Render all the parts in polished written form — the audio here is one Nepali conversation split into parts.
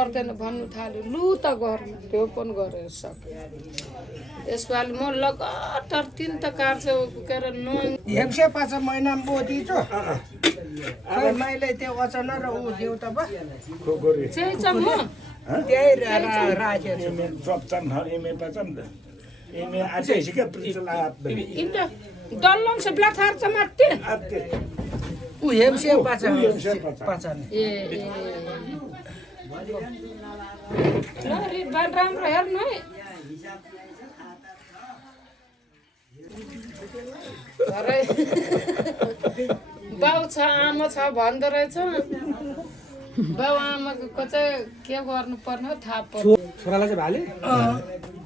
गर्दैन भन्नु थाल्यो लु त गर्नु त्यो पनि गरेर सक्यो त्यसपालि म लगातार 3 त काट्छ के अरे 105 महिना बोधी छ खै मैले त्यो अचानक र उ देउ त बा चाहिँ छ म त्यही राखेको छु चप्चन एमए पचम द एमए आजे सिके प्रिन्सला इन्टा डल्लम से ब्लड थार्छ मात्ते उ हेमसे पाचन ए ल रे बान राम्रो हेर्नु है घरै बाउ छ आमा छ भन्दो रहेछ बाउ आमाको चाहिँ के गर्नु पर्ने हो थाहा पर्छ छोरालाई चाहिँ भाले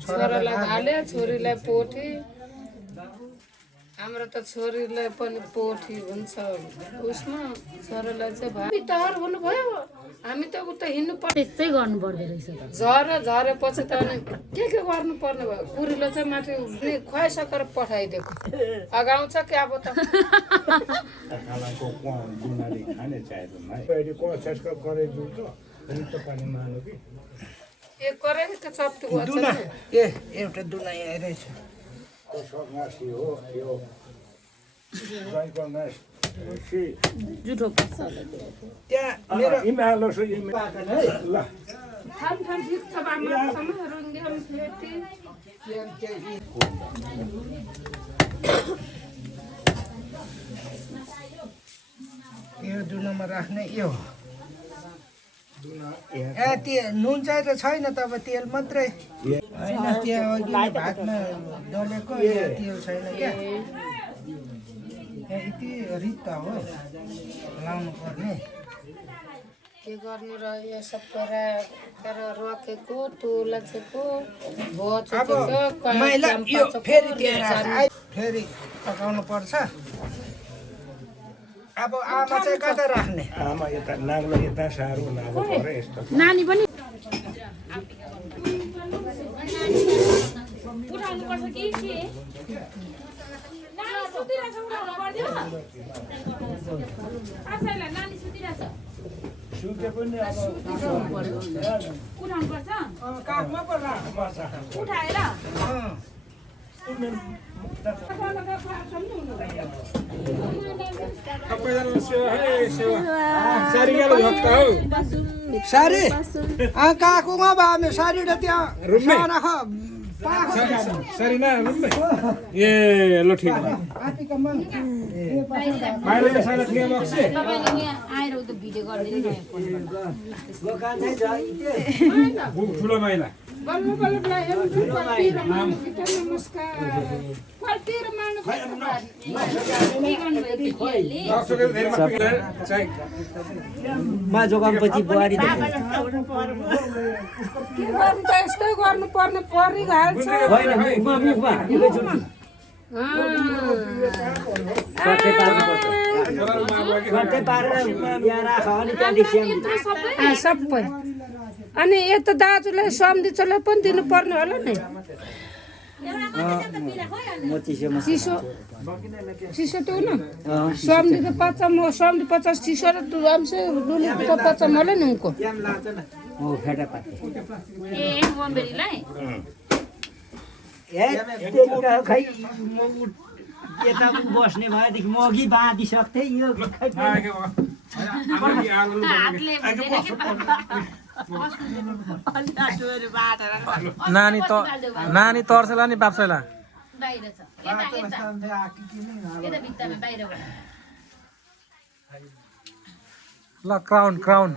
छोरालाई भाले छोरीलाई पोठी हाम्रो त छोरीलाई पनि पोठी हुन्छ उसमा छोरालाई चाहिँ भाइ तयार हुनुभयो हामी त उता हिँड्नु पर्छ त्यस्तै गर्नु पर्दो रहेछ झरेपछि त अनि के गर्नु पर्ने भयो कुरीले चाहिँ माथि खुवाइसकेर पठाइदिएको अगाउँछ क्या अब त खालाको गुनाले खाने चाहिएको नै पहिले को छस्क करे जुल्छ अनि त पानी मानो कि ए करे के चप्टी भन्छ दुना ए एउटा दुना यहाँ रहेछ कसो गासी हो यो जाइको नास सी जुठो त्यहाँ मेरो इमालो सो इमे ल थाम ठिक छ बामा सम रुङ्गेम फेति यो दुनामा राख्ने यो त्यो नुन चाहिँ त छैन तब तेल मात्रै होइन त्यहाँ अघि भातमा दलेको तेल छैन क्या यति रित्ता हो लाउनु पर्ने के गर्नु र यो सबै रोकेको तुलसेको भोचेको मैला यो फेरि त्यहाँ फेरि पकाउनु पर्छ अब आमा चाहिँ कता राख्ने आमा यता नाग्लो यता साह्रो नाग्लो परे यस्तो नानी पनि उठाउनु पर्छ कि नानी सुतिरहेछ उठाउनु पर्यो आजैलाई नानी सुतिरहेछ सुते पनि अब उठाउनु पर्छ काखमा पो राख उठाएर सारी काखमा भए हामी सारी र त्यहाँ राख सरी ना रुम्मे ए ल ठीक भयो आतिका मन माइले के सारा क्लियर बक्स से तपाईले यहाँ आएर उता भिडियो गरिदिनु ठुलो माइला बल्ल बल्ल हेर्नु नमस्कार पल्तिर मार्नु मा जोगामपछि बुहारी के गर्नु त यस्तै गर्नु पर्ने परिहाल्छ सबै अनि यता दाजुलाई सम्धिचोलाई पनि दिनुपर्ने होला नि चिसो चिसो त हुन सम्धि त 50 सम्धि 50 चिसो र दुलामसे दुली त 50 होला नि उनको ए बम्बेरीलाई खै यता बस्ने भएदेखि म अघि बाँधिसक्थे यो नानी तर्सेला नि बाप्सेला बाहिर छ यता भित्तामा बाहिरबाट ल क्राउन क्राउन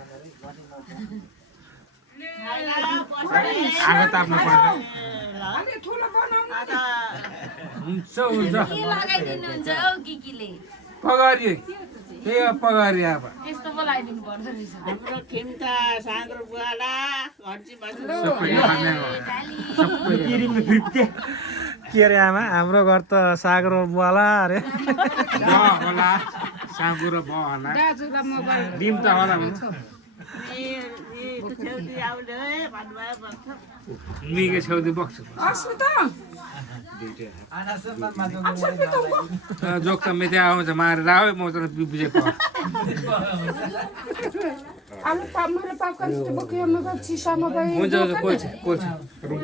आगो ताप्नु पर्छ हुन्छ हुन्छ के लगाइदिनुहुन्छ हौ किकीले पगारी त्यही हो पगारी अब त्यस्तो पो लगाइदिनु पर्दो रहेछ हाम्रो खिम्ता साँग्रो बुवाला के अरे आमा हाम्रो घर त सागरो बुवाला अरे होला साँगुरो भयो होला दाजुलाई मोबाइल डिम त होला निकै छेउदी बग्छु जोक त मेथे आउँछ मारेर आऊ म त बुझे आलु पाप मैले पापका जस्तो बोक्यो म त चिसामा भए हुन्छ कोच कोच रुम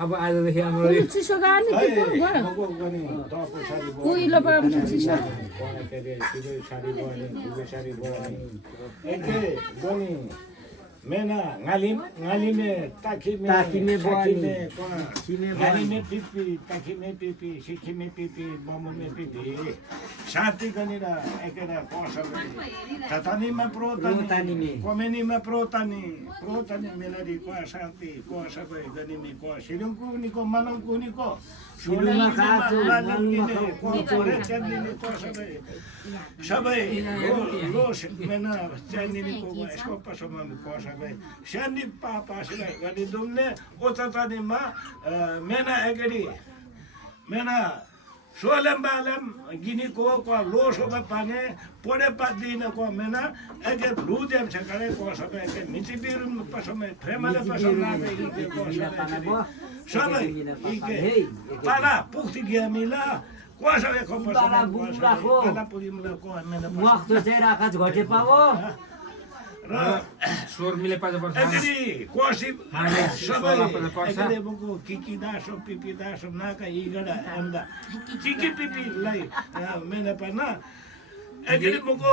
अब आजदेखि हाम्रो चिसो गानी कुहिलो पाउँछ चिसो मेना ngaline takime ngaline pipi takime pipi sikime pipi bomome pipi शान्ति गरेर एकेरा कसले ततानीमा प्रोतानी कमेनीमा प्रोतानी मेलरी को शान्ति को सबै गनिमे को सिरुकुनीको मनकुनीको सुनमा खाचुलालगिने को चेन्दिने को सबै लोस मेना चेन्दिनेको यसको पसमा को सबै शान्ति पापासले गनि दुम्ने ओततानीमा मेना एकेरी मेना सोलम्बालम गिनीको को लोसो पाने पडे पादिन को मेना एके ब्लुदेम छ करे को सबै एके निति बिरुम पसमे फ्रेमले पसमा सबै इके पाला पुक्ति ग्यामिला को सबै को पसमा पाला पुरिमला को मेना वक्त चाहिँ राखाज घटे पावो र स्वर मिले पाज पर्छ एकेरी कोसी सबै एकेले बको किकी दासो पिपी दासो नाका इगडा एन्दा किकी पिपी लाई मेना पाना एकेले बको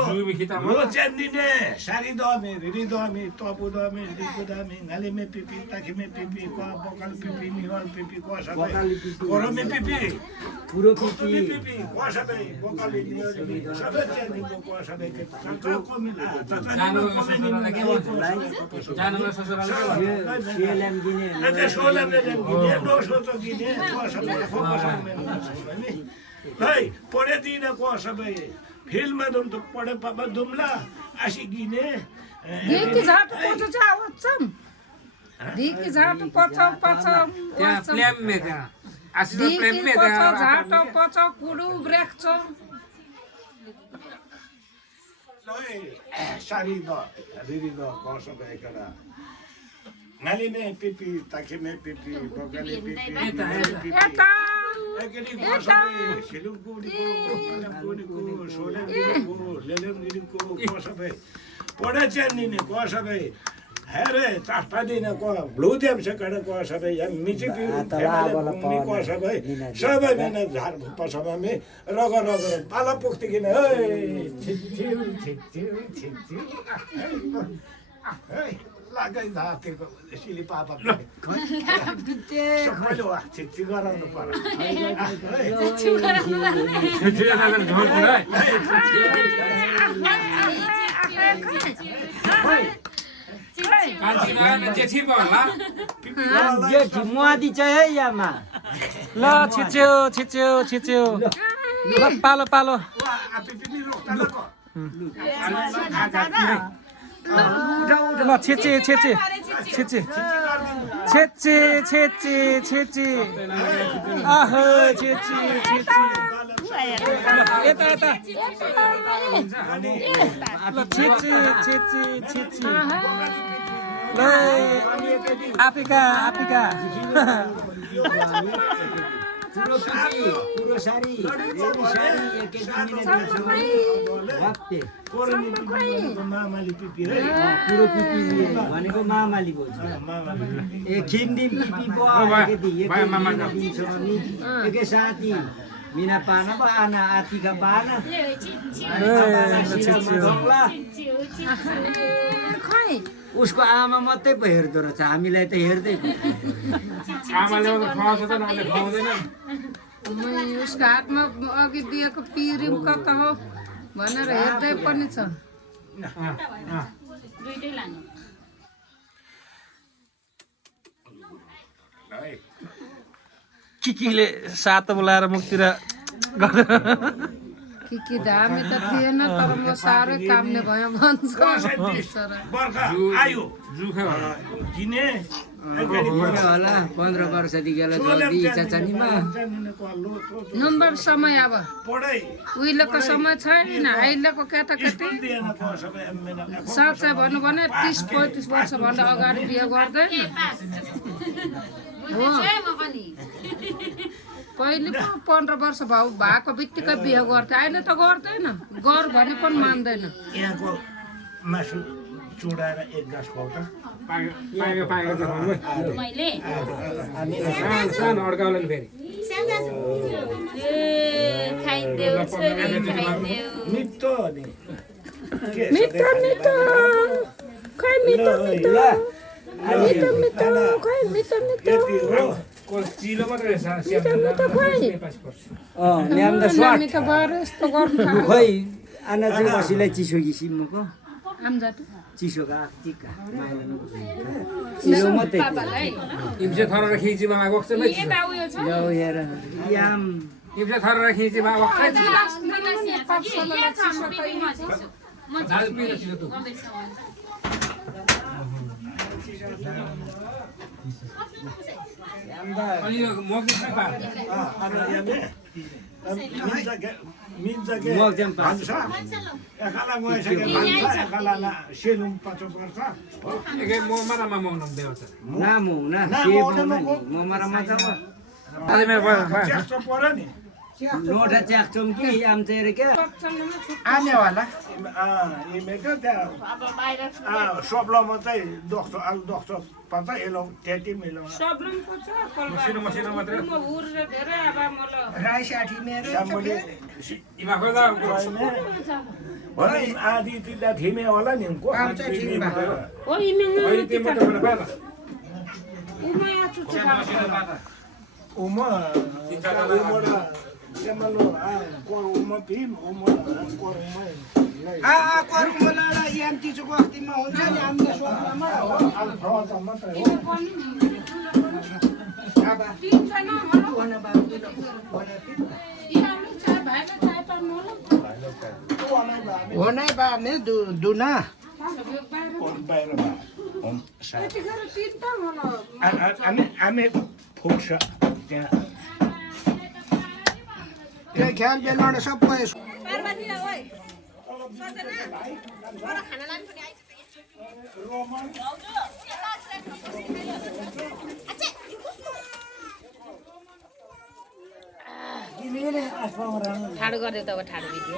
रो चेन्दिने सारी दमे रिरी दमे तपु दमे दिको दमे ngaले पिपी ताखिमे पिपी को बकल पिपी निहल पिपी को सबै कोरमे पिपी पुरो पिपी पिपी को सबै बकल निहल सबै चेन्दिको को सबै के को मिला जानुलाई ससुराले सिएलएम दिने एते सोलमले गिने दोसो त गिने को सबै फोकस है पढे दिन को सबै फिल्ममा दुम त पढे पापा दुमला आसी गिने देखि झाट पोछ आवच्छम देखि झाट पोछ पोछ त्यहाँ प्लेम में था आसिस प्लेम में पोछ था झाट पोछ कुडु ब्रेक छ लय सारी द रिरी द को सबै करा नालिने पिपी ताकिमे पिपी बगले पिपी एता एकेरी को सबै सिलुकुडीको सोलेमको लेलेमगिरीको को सबै पढे चेन्दिने को सबै हेरे चास्ता दिने को ब्लुदेम से करे को सबै या मिची पिउ को सबै सबै मेने झार पसमा मे रग पाला पुख्ति किने ए छिछि लागै धातेको सिली पापा सबैले वा छिछि गराउनु पर्यो मुहादी चाहिँ है यामा ल छिच्यो ल पालो पालो ल छेचे आह छेचे यता ल छेचे ल आपिका पुरो सारी मामाली पिपी है पुरो पिपी भनेको मामाली बोल्छ ए खिमदिम पिपी एकै साथी मिना पाना बा आना आतिका पाना उसको आमा मात्रै पो हेर्दो रहेछ हामीलाई त हेर्दै आमाले खुवाउँछ त नले खुवाउँदैन उसको हातमा अघि दिएको पिरिम कता हो भनेर हेर्दै पनि छ दुईटै लानु किकीले सातो बोलाएर मुखतिर कि धामी त थिएन तर म साह्रै कामले भयो भन्छ बर्खा आयो जुखा गिने होला 15 वर्षदेखि होला जल्दी चाचानीमा नम्बर समय अब पढाइ उहिलेको समय छैन अहिलेको केटाकेटी दिएन सबै मेना साँच्चै भन्नु भने 30-35 वर्षभन्दा अगाडि बिहे गर्दैन हो म पनि पहिले पो 15 वर्ष भएको बित्तिकै बिहे गर्थे अहिले त गर्दैन गर भने पनि मान्दैन यहाँको मासु चुडाएर एक गाँस खुवाउ त पाएको मैले सानो अड्काउला नि फेरि ए खाइदेऊ छोरी खाइदेऊ मिठो नि मिठो मिठो खै मिठो मिठो मिठो मिठो खै मिठो मिठो चिलो मात्रै न्याम द स्वाट मिठो भएर यस्तो गर्नु थाल्यो खोइ आना चाहिँ बसिलाई चिसो किसिमको आमजात चिसोका चिका चिसो मात्रै इम्से थरेर खिचीमा गएको छ यता उयो छ यो हेर याम इम्से थरेर खिचीमा गएको अनि यो मग मिन्छ के भन्छ एकाला गइसके भन्छ एकाला सेलुम पछो पर्छ एकै ममारामा मग्न देउँछ नामु ना सेब म मारा मजा आज मेरो त्यस्तो पर्यो नि लोटा च्याक्छौँ कि आम चाहिँ रे क्या आने होला इमेको त्यहाँ सोब्लोमा चाहिँ दक्सो आलु दक्सो पर्छ एलो त्यति मिलो सबलङको छ मसिनो मसिनो मात्रै म उरेर धेरै अब मलाई राई साठी मेरो मैले इमा गर्दा आधी तिर्दा थिमे होला नि आउँछ ठिकमा ओ इमेङमा त्यो मात्रै पाला उमा आछु छ Uma Jamalo, uma pim, uma कर्कुमला याम चिसोको अस्तिमा हुन्छ नि हामीले सोध्नमा हो नै बा मे दुना आम्ही फुक्छ त्यहाँ त्यो ख्याल बेलबाट सबै ठाडो गर्दै त अब ठाडो भिडियो